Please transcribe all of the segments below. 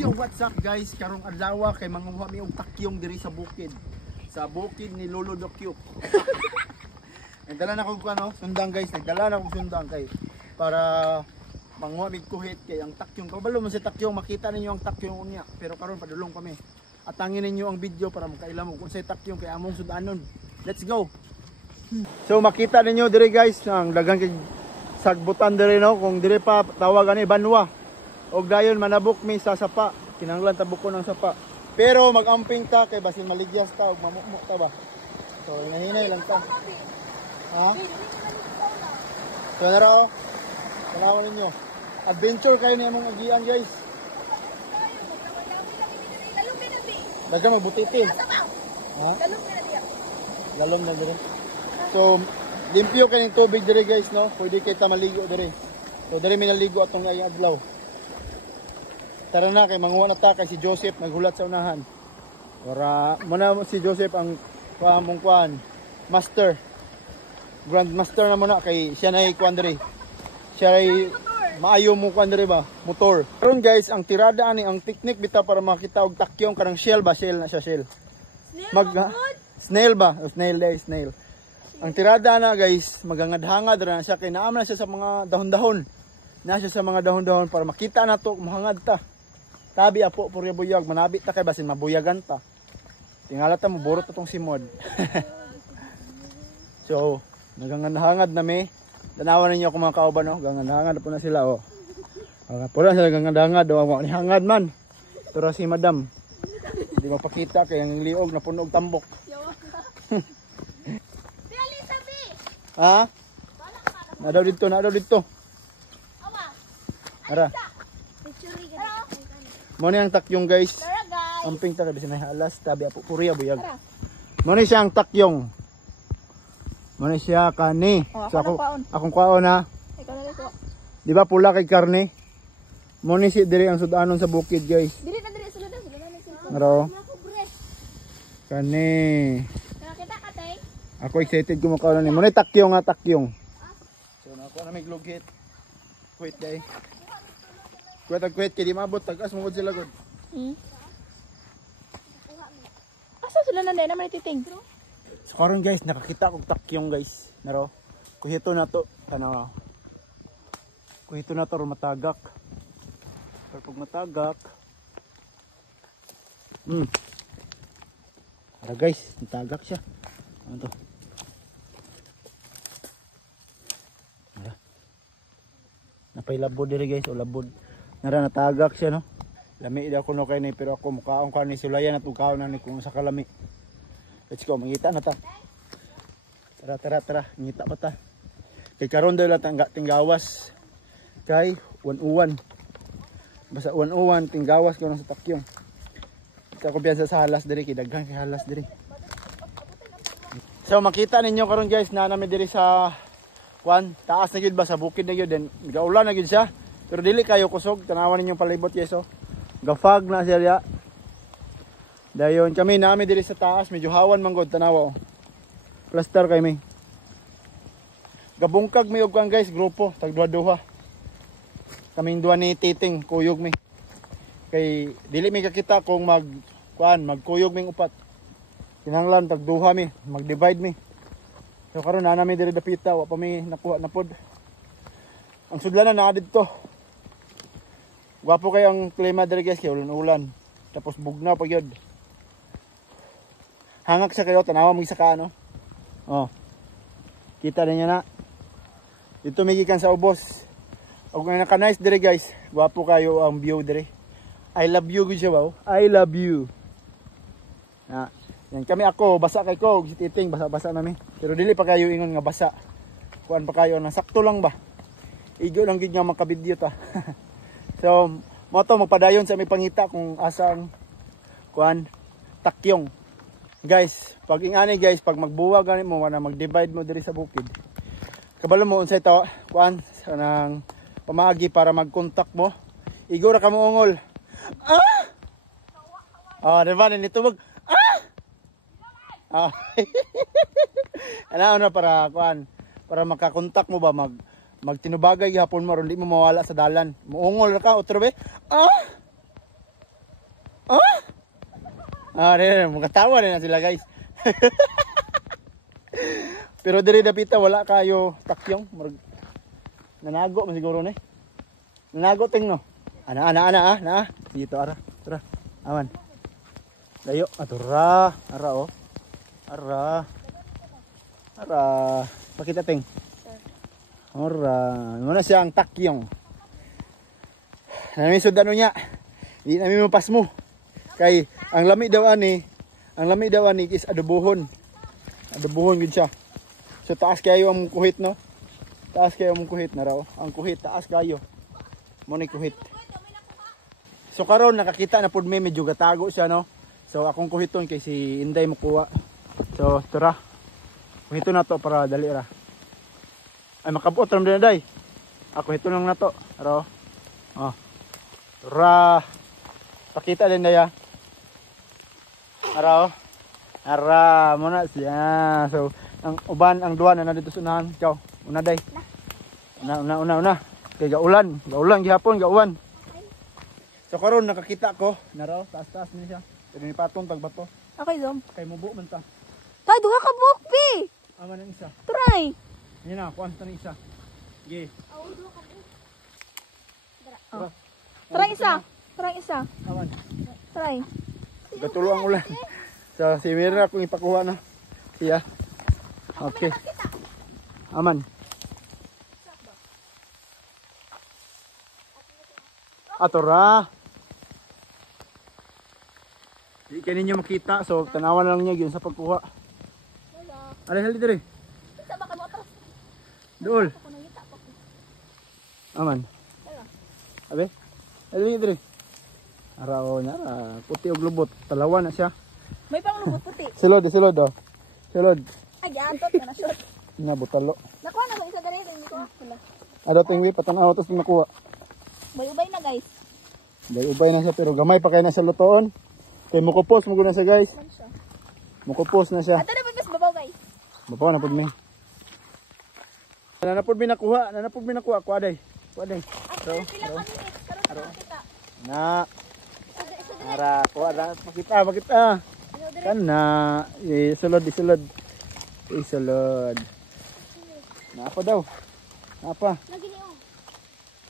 Yo, what's up guys? Karong adlaw kay manguha mi og takyong diri sa bukid. Sa bukid ni Lolo Dokyuk. Nagdala na ko ano, sundang guys, nagdala na ko sundang kay para manguha mi kuhit kay ang takyong. Kabalo man si takyong, makita ninyo ang takyong unya. Pero karon padulong kami. Atangin ninyo ang video para makailam kung say takyong kay among sudanon. Let's go. So makita ninyo diri guys ang daghang kay sagbutan diri no, kung diri pa tawag ani banwa. Og dayon manabok mi sa sapa, kinahanglan tabok ko ng sapa. Pero magamping ta kay basin maligyas ta og mamukmuk ta ba. So hinahinay lang ta. Ha? So naro. Tanawan ninyo. Adventure kayo ni among agian guys. Dagan mo butitin. Ha? Lalom na dire. So limpyo kay ning tubig dire guys no. Pwede kay ta maligo dire. So dire mi naligo atong ayong adlaw. Tara na kay manguha na ta kay si Joseph naghulat sa unahan. Ora muna si Joseph ang mong kuan master. Grandmaster na muna kay siya na kuan diri. Siya ay maayo mo kuan diri ba motor. Karon guys ang tirada ani ang technique bita para makita og takyong kanang shell ba shell na siya shell. Snail ba? O, snail day snail. Ang tirada na guys magangadhangad ra na siya kay naamna siya sa mga dahon-dahon. Na siya sa mga dahon-dahon para makita nato mahangad ta. Tabi apo purya buyag manabit ta kay basin mabuyagan ta. Tingala ta maburot atong simod. So, nagangandahangad na mi. Tanawan ninyo kung mga kauban no, gangandahangad po na sila oh. Pura sila gangandahangad oh, wa ni hangad man. Tura si madam. Di mapakita kay ang liog na puno og tambok. Ha? Na daw dito, na daw dito. Ara. Mo ni ang takyong guys. Amping ta kay bisan may halas tabi apo purya buyag. Mo ni siya ang takyong. Mo ni siya kani. So akong kwaon ha. Ikaw na dito. Di ba pula kay karne? Mo ni si diri ang sudanon sa bukid guys. Diri na diri suludan sila. Naro. Kani. Nakita ka tay? Ako excited ko makaon ni. Mo ni takyong ha takyong. So nako na may glugit. Wait day. Kuwet kay di maabot tagas mo sila god. Asa sila nanday na man titing? So karon guys nakakita kog takyong guys. Naro. Kuhito na to kana. Kuhito na to matagak. Pero pag matagak. Ara guys, matagak siya. Ano to? Ara. Napailabod diri guys o labod. Nara natagak siya no. Lami daw kuno kay ni pero ako mukaon ka ni sulayan at ukaon na ni kung sa kalami. Let's go, mangita na ta. Tara, ngita pa ta. Kay karon daw lang tinggawas. Kay 101. Basta 101 tinggawas kuno sa takyong. Ika ko biasa sa halas diri kay daghan kay halas diri. So makita ninyo karon guys na nami diri sa taas na gyud ba sa bukid na gyud den gaulan na gyud siya. Pero dili kayo kusog, tanawan ninyong palibot yeso. Gafag na siya. Dayon kami nami diri sa taas, medyo hawan man gud tanawa. Plaster kay mi. Gabungkag mi og kan guys, grupo, tag duha-duha. Kaming duha ni Titing, kuyog mi. Kay dili mi kakita kung magkuyog ming upat. Kinahanglan tag duha mi, mag-divide mi. So karon na nami diri dapita, wa pa mi nakuha na pod. Ang sudlanan na didto. Gwapo kay ang klima diri guys kay ulan-ulan. Tapos bugnaw pa gyud. Hangak sa kayo tanawa mo isa ka no. Oh. Kita niyo na. Dito may gikan sa ubos. Og naka-nice diri guys. Gwapo kayo ang view diri. I love you gud siya ba? I love you. Na, yan kami ako basa kay ko si Titing basa-basa nami. Pero dili pa kayo ingon nga basa. Kuan pa kayo na sakto lang ba. Igo lang gid nga makabidyo ta. So, mo to magpadayon sa may pangita kung asang kuan takyong. Guys, pag ingani guys, pag magbuwag gani mo na mag-divide mo diri sa bukid. Kabalo mo unsay to kuan sanang pamaagi para mag-contact mo. Igo ra ka mo ungol. Ah! Oh, diba nito mag Ah! Ano na para kuan para makakontak mo ba magtinubagay gihapon mo, hindi mo mawala sa dalan. Muungol ka, otro be. Ah! Magkatawa rin na sila guys. Pero diri dapita wala kayo takyong. Nanago man siguro ni. Nanago ting no. Ana. Dito ara. Tara. Aman. Layo. Atura. Ara oh. Ara. Pakita ting. Ara. Muna siya ang takyong. Namin sudano niya. Di namin mapas mo. Kay ang lami daw ani is adobohon. Adobohon gid siya. So taas kayo ang kuhit no. Taas kayo ang kuhit na raw. Ang kuhit taas kayo. Mo ni kuhit. So karon nakakita na pud may medyo gatago siya no. So akong kuhiton kay si Inday makuha. So tara. Kuhiton na to para dali ra. Ay makabuot ram din day. Ako hiton lang na to. Aro. Oh. Tara. Pakita din daya. Aro. Ara mo na siya. So ang uban ang duwa na dito sunahan. Ciao. Una day. Una. Kay gaulan gihapon gauwan. So karon nakakita ko na raw taas ni siya. Pero ni patong tagbato. Okay, Dom. Kay mubo man ta. Tay, duha ka buok, pi. Ama nang isa. Try. Yan na, kuan ta ni isa. Ge. Try isa. Aman. Try. Gatulo ang ulan. So si Mira akong ipakuha na. Siya. Okay. Aman. Atora. Di ka ninyo makita. So tanawan lang niya yun sa pagkuha. Alay dire. Dool. Aman. Abe. Alay dire. Araw na. Puti og lubot. Talawa na siya. May pang lubot puti. Sulod oh. Sulod. Ay, antot na shot. Na butalo. Nakuha na ko isa ganito dito. Wala. Ada tingwi patanaw tos nakuha. Bay-ubay na, guys. Bay-ubay na siya pero gamay pa kay na sa lutoon. Kay mukupos mo guna siya guys. Mukupos na siya. Ato na pipis babaw, guys. Babaw na pud mi. Na pud mi nakuha. Kuaday. So. Na. Ara, kuha na pakita. Kana, isulod. Napa daw? Napa?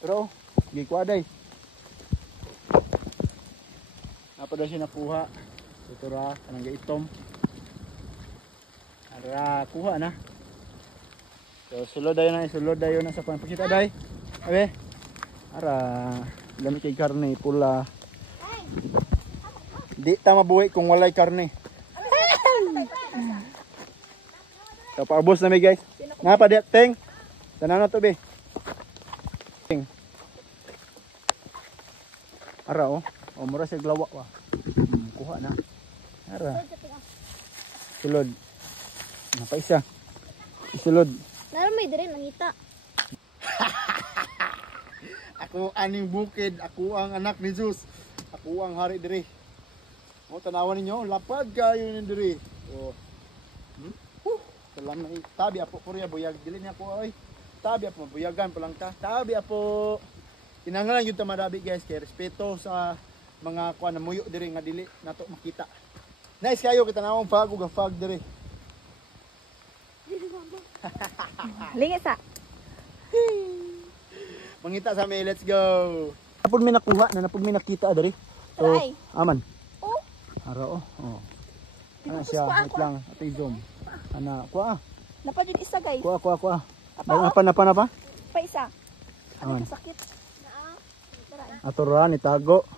Pero, gikuha day. Napa daw siya nakuha. Sutura, kanang gaitom. Ara, kuha na. So, sulod dayo na sa pagpakita day. Abe. Ara, gamit kay karne, pula. Di ta mabuhay kung walay karne. So, paubos na mi guys. Napa diya, Teng? Tanan na to be. Teng. Ara oh. O mura sa glawa wa. Kuha na. Ara. Sulod. Napa isa. Isulod. Naramay dire nangita. Ako aning bukid, ako ang anak ni Zeus. Ako ang hari dire. O tanawan ninyo, lapad kayo ni dire. O. Salam na tabi apo Korea buyag dili niya ko oy. Tabi apo buyagan pa lang ta. Tabi apo. Kinahanglan gyud ta madabi guys kay respeto sa mga kuan na muyo dire nga dili nato makita. Nice kayo kita nawong fag ug fag dire. Lingit sa. Mangita sa mi, let's go. Napod mi nakuha, napod mi nakita dire. So, aman. Oh. Ara oh. Oh. Ana siya, wait lang, atay zoom. Ana, kuha. Napadid isa, guys. Kuha. Apa? Napa? Pa isa. Ano Aman. sakit? Atura ni tago.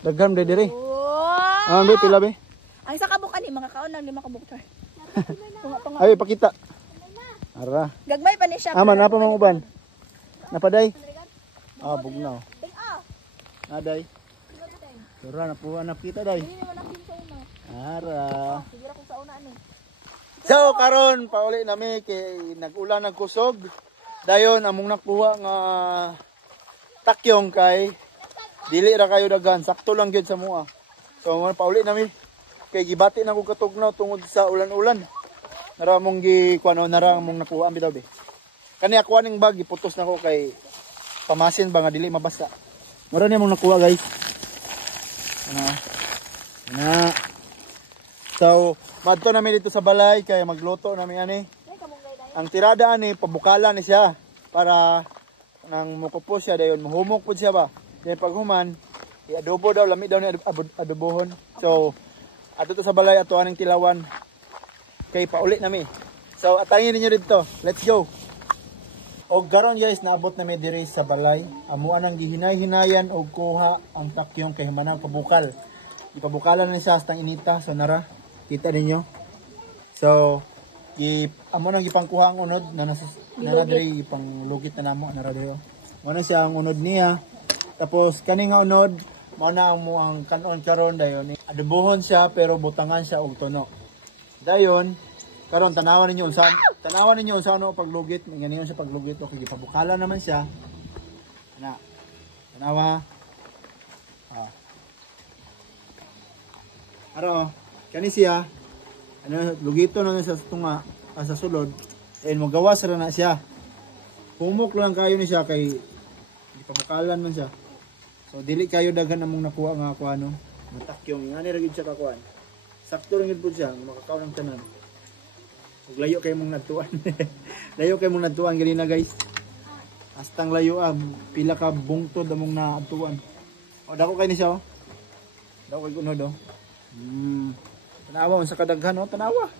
Daghan de dire. Wow! Aman be pila be? Ang isa kabuk ani mga kaon ng 5 kabuk char. Tunga. Ay pakita. Ara. Gagmay pa ni siya. Aman napa mang uban? Napaday? Ah, bugnaw. Ting-ah. Naday. Tura na po anak kita day. Dili man akin sa una. Ara. Siguro kung sa una ani. So karon pauli nami kay nag-ulan ng kusog. Dayon among nakuha nga takyong kay dili ra kayo daghan, sakto lang gyud sa mua. So pauli nami kay gibati na ko katugnaw tungod sa ulan-ulan. Nara mong kuano nara mong nakuha bitaw be. Kani ako aning bag iputos nako kay pamasin ba nga dili mabasa. Mara ni mong nakuha guys. Na. So, madto namin dito sa balay kaya magluto namin ani. Ang tirada ani pabukalan ni siya para nang mukupo siya dayon mahumok pud siya ba. Then paghuman, i-adobo daw lami daw ni adobohon. So, ato to sa balay ato aning tilawan. Kay pauli nami. So, atangin niyo dito. Let's go. Og karon guys, naabot na mi diri sa balay. Amuan ang gihinay-hinayan og kuha ang takyong kay manang pabukal. Ipabukalan na siya sa inita. So, nara. Kita ninyo. So, amo nang ipangkuha ang unod na diri ipanglugit na namo na radio. Ano siya ang unod niya. Tapos kani nga unod mao na ang kanon karon dayon. Adobohon siya pero butangan siya og tuno. Dayon karon tanawan ninyo unsa ano paglugit, ngayon siya paglugit okay gipabukalan naman siya. Ana. Tanawa. Aro, kani siya lugito na sa tunga sa sulod and magawas ra na siya. Humok lang kayo ni siya kay ipabukalan man siya. So dili kayo daghan among nakuha nga ako ano, matakyong ngani ra gid siya kakuan. Sakto rin gid pud siya makakaw ng tanan. Ug layo kay mong natuan. Layo kay mong natuan gali na guys. Astang layo pila ka bungtod among naatuan. O dako kay ni siya oh. Dako kay kuno do. Tanawa sa kadaghan oh, tanawa.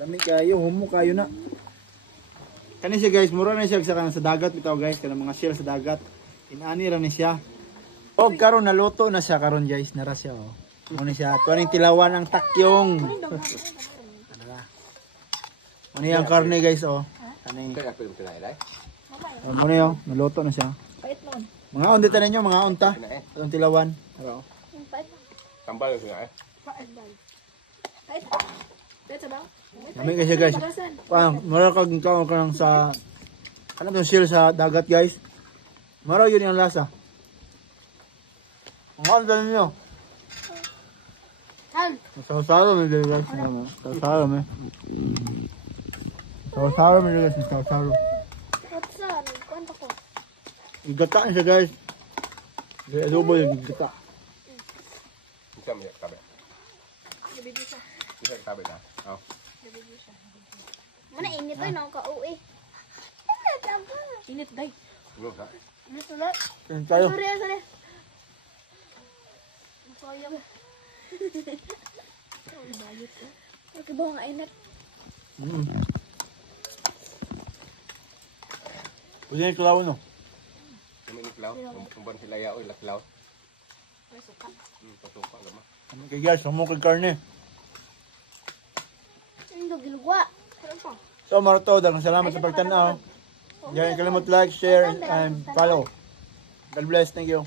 Lami kayo, humo kayo na. Kani siya guys, mura na siya sa dagat bitaw guys, kanang mga shell sa dagat. Inani ra ni siya. Og karon naluto na siya karon guys, nara siya oh. Muna siya, tuwaning tilawan ang takyong. Ano yung karne guys oh. Kani. Muna yun, naluto na siya. Mga on dito ninyo, mga onta. Atong tilawan. Ano? Tambal yung nga eh. Kami kasi guys. Mara kag ka sa ano yung shell sa dagat guys. Mara yun yung lasa. Ang ano ninyo? Sausaro mo dito guys. Sausaro mo. Sausaro mo dito guys. Sausaro. Igata siya guys. Adobo yung igata. Isa mo yung tabi. Isa yung tabi na. Oh. Mana init ay nakaka-uwi. Init day. Ano ka? Init ulit. Tayo. Sorry. Sayang. Okay ba nga init? Pwede yung klaw no? Kami iklaw. Kumban sila yao, ilaklaw. May suka. Pasupa gama. Kami kay guys, humo kay karne. Hindi gilugwa. Ano pa? So Marto, dalang salamat sa pagtanaw. Diyan kalimut like, share, and follow. God bless, thank you.